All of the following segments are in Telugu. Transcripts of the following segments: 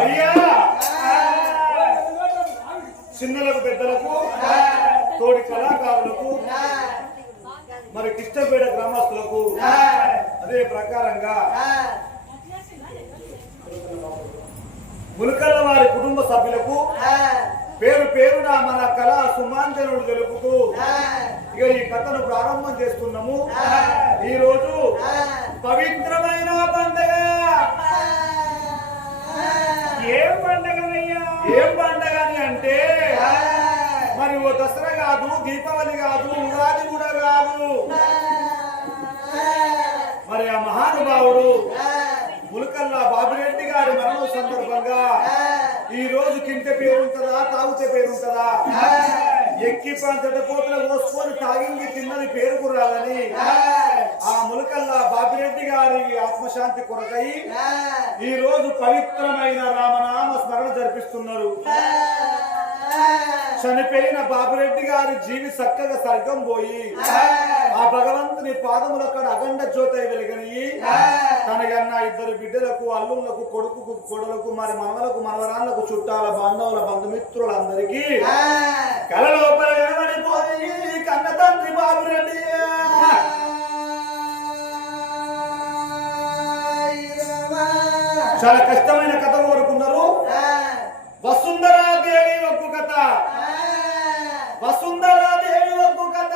అయ్యా చిన్నలకు పెద్దలకు తోటి కళాకారులకు మరి కిష్టపేట గ్రామస్తులకు అదే ప్రకారంగా ములకల్ల వారి కుటుంబ సభ్యులకు పేరు పేరున మన కళా సుమాంజనుడు తెలుపుతూ ఇక ఈ కథను ప్రారంభం చేస్తున్నాము. ఈ రోజు పవిత్రమైన పండగ. ఏం పండగనయ్యా? ఏం పండగని అంటే మరి ఓ దసరా కాదు, దీపావళి కాదు, ఉగాది కూడా కాదు. మరి ఆ మహానుభావుడు ములకల్లా బాబిరెడ్డి గారి మరణం సందర్భంగా ఈ రోజు తింటే పేరుంటదా, తాగితే పేరుంటదా? ఎక్కి పంచట పోతులు పోసుకొని తాగింది తిన్నది పేరుకు రాదని ఆ ములకల్లా బాబిరెడ్డి గారి ఆత్మశాంతి కొరకై ఈ రోజు పవిత్రమైన రామనామ స్మరణ జరిపిస్తున్నారు. చనిపోయిన బాబిరెడ్డి గారి జీవి చక్కగా స్వర్గం పోయి ఆ భగవంతుని పాదములక్కడ అఖండ జ్యోతి వెలిగని తనకన్నా ఇద్దరు బిడ్డలకు, అల్లుళ్లకు, కొడుకు కొడులకు, మరి మనవలకు, మనవరాళ్లకు, చుట్టాల బాంధవుల బంధుమిత్రులందరికీ కల లోపల కనబడిపోయి కన్న తండ్రి బాబిరెడ్డి చాలా కష్టమైన కథ కోరుకున్నారు. వసుంధరాదేవి ఒక్కు కథ, వసుంధరాదేవి ఒక్కు కథ.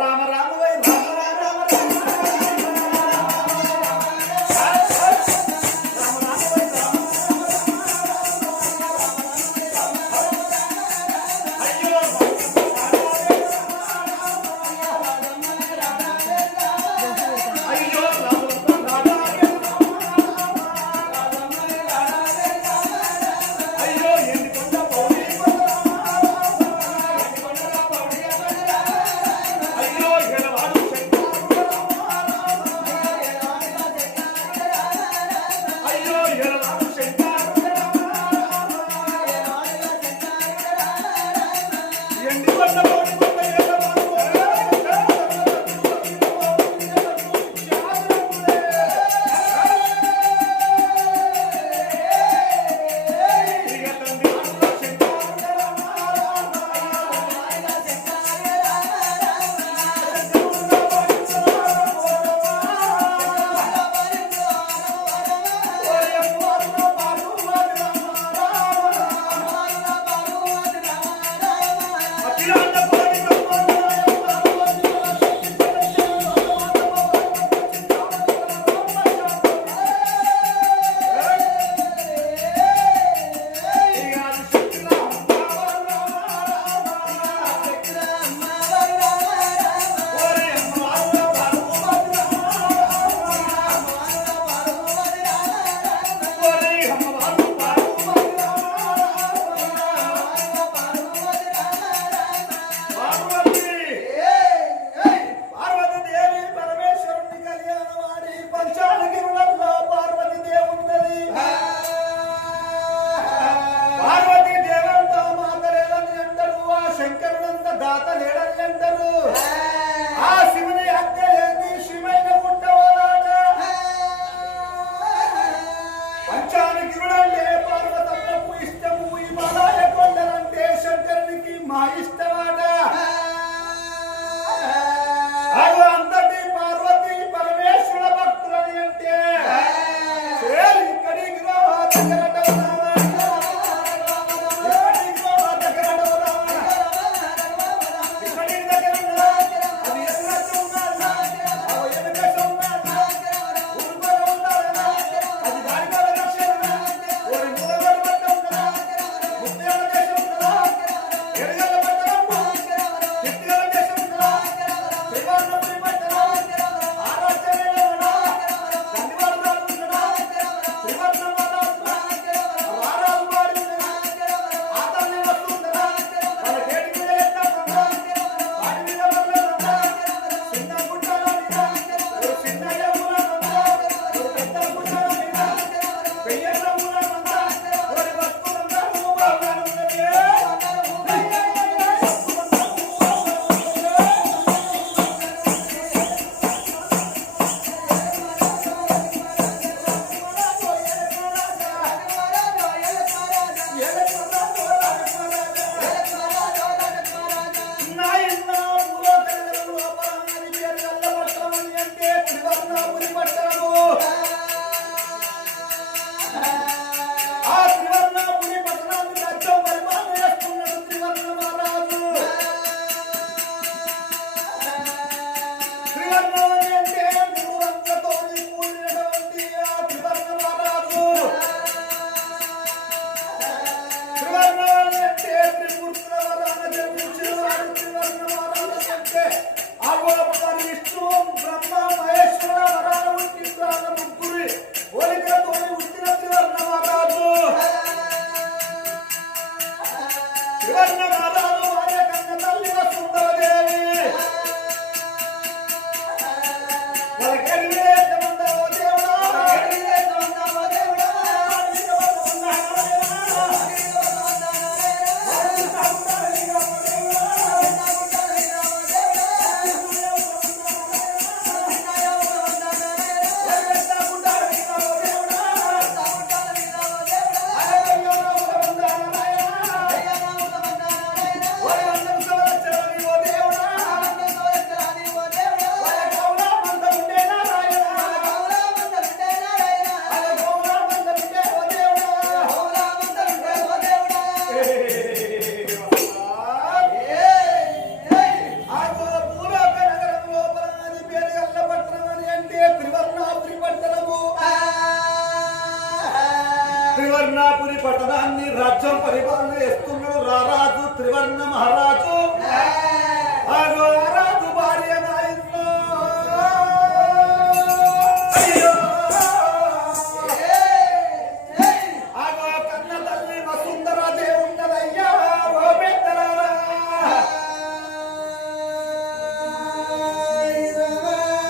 రామ రామ వై రామ రామ రామ ఎడగల త్రివర్ణాపురి పట్టణాన్ని రాజ్యం పరిపాలన చేస్తున్నాడు రారాజు త్రివర్ణ మహారాజు. ఆగో రాజు భార్య నాయనో అయ్యో ఆగో కన్న తల్లి వసుంధరాదే ఉన్నదయ్యా ఓ పెద్దలారా.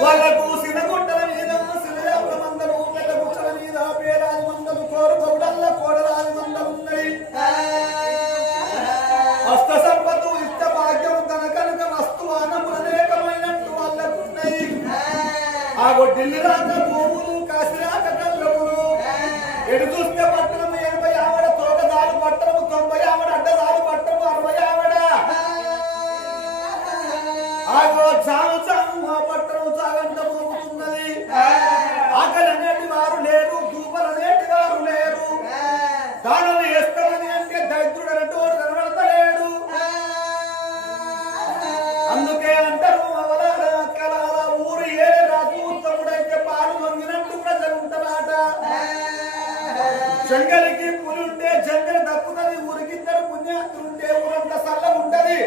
వాళ్ళకు సినగుంటల మీద సినయాల మందలు పెద్ద గుట్టల మీద పేరాజు మందలు కోరు గౌడల్ల కోడరాజు మందలున్నాయి. అష్ట సంపత్తు ఇష్ట భాగ్యం తన కనుక వస్తువానములు అనేకమైనట్టు వాళ్ళకున్నాయి. ఆగో ఢిల్లీ రాక భూములు కాశీరాక కల్లములు ఎడు చూస్తే పట్టణము 80 ఆవిడ తోకదారు పట్టణము 90 ఆవిడ అడ్డదారు పట్టణము 60 ఆవిడ. ఆగో చావు చావు పట్టణము చాగంట మోగుతున్నది. ఆకలి అనేటి వారు లేరు దూపలు అనేటి వారు లేరు. దానం వేస్తామని అంటే దరిద్రుడు అనేటోడు కనబడతలేడు. అందుకే అంటారు అవలాల ఊరు ఏ రాజు ఉత్తముడైతే పాలు వంగినట్టు ప్రజలు ఉంటారట. జంగలికి పులుంటే జంగలి దక్కుతుంది. ఊరికిద్దరు పుణ్యాత్రుంటే ఊరంతా సల్ల ఉంటది.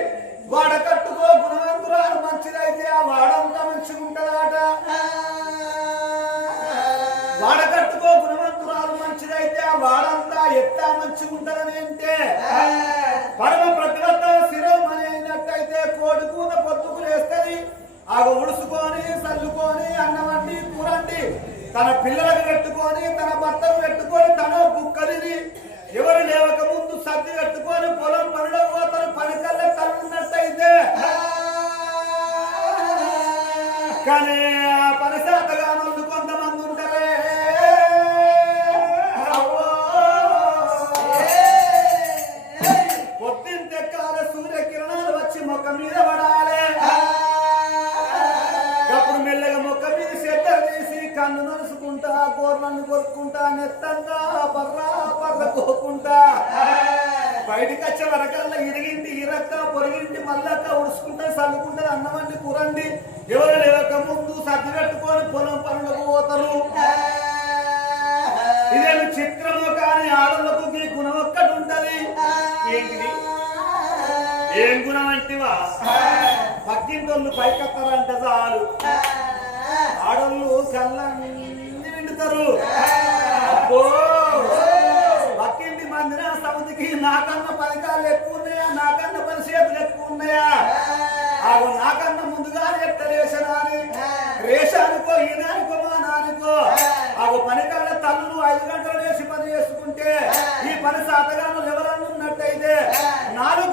వాడ కట్టుకో గుణవంతురాలు మంచిదైతే ఆ వాడంతా మంచిగా ఉంటదట. వాడ కట్టుకో గుణవంతురాలు మంచిదైతే ఆ వాడంతా ఎట్టా మంచిగా ఉంటదని అంటే పరమ ప్రతివత్త శిరోమణి అయినట్టయితే కోడి కూత పొత్తుకు వేస్తుంది. ఆగ ఉడుసుకొని చల్లుకొని అన్నవండి కూరండి తన పిల్లలకు పెట్టుకొని తన భర్తకు పెట్టుకొని తన బుక్కలిని ఎవరు లేవక ముందు సర్ది పెట్టుకొని పొలం పనిలో పోతారు. పని కల్లా తల్లున్నట్టయితే కానీ ఆ పని శాతగా ముందు కొంతమంది ఉంటారే. పొద్దుంతెక్కాల సూర్యకిరణాలు వచ్చి మొక్క మీద పడాలి. అప్పుడు మెల్లగా మొక్క మీద చెద్దరు తీసి కన్ను నలుసుకుంటా కూరలను కొరుక్కుంటా నెత్తంగా పర్రా పర్ర కోకుంటా బయటికి వచ్చే వరకల్లా ఇరిగింటి ఇరక్క పొరిగింటి మల్లక్క ఉడుచుకుంటా చల్లుకుంటా అన్నమండి కూరండి ఎవరు లేవక ముందు సర్ది పెట్టుకొని పొలం పనులకు పోతారు. ఇదేమి చిత్రము కానీ ఆడలకు ఈ గుణం ఒక్కటి ఉంటది. ఏంటిది ఏం గుణం అంటేవా పక్కింటోళ్ళు పైకెత్తారంటే చాలు ఆడోళ్ళు కళ్ళన్నీ నిండుతారు. అబ్బో పక్కింటి మందిన సముద్రికి నాకన్నా 10 కాళ్ళు ఎక్కువ ఉన్నాయా నాకన్నా 10 చేతులు ఎక్కువ ఉన్నాయా ఆగో నాకన్నా ముందుగా ఎట్ట రేషనాని రేషానికో ఈనానికో మా నానికో ఆగో పని కాళ్ళ తల్లు 5 గంటలు వేసి పని చేసుకుంటే ఈ పని శాతగాను ఎవరన్నా ఉన్నట్టయితే 4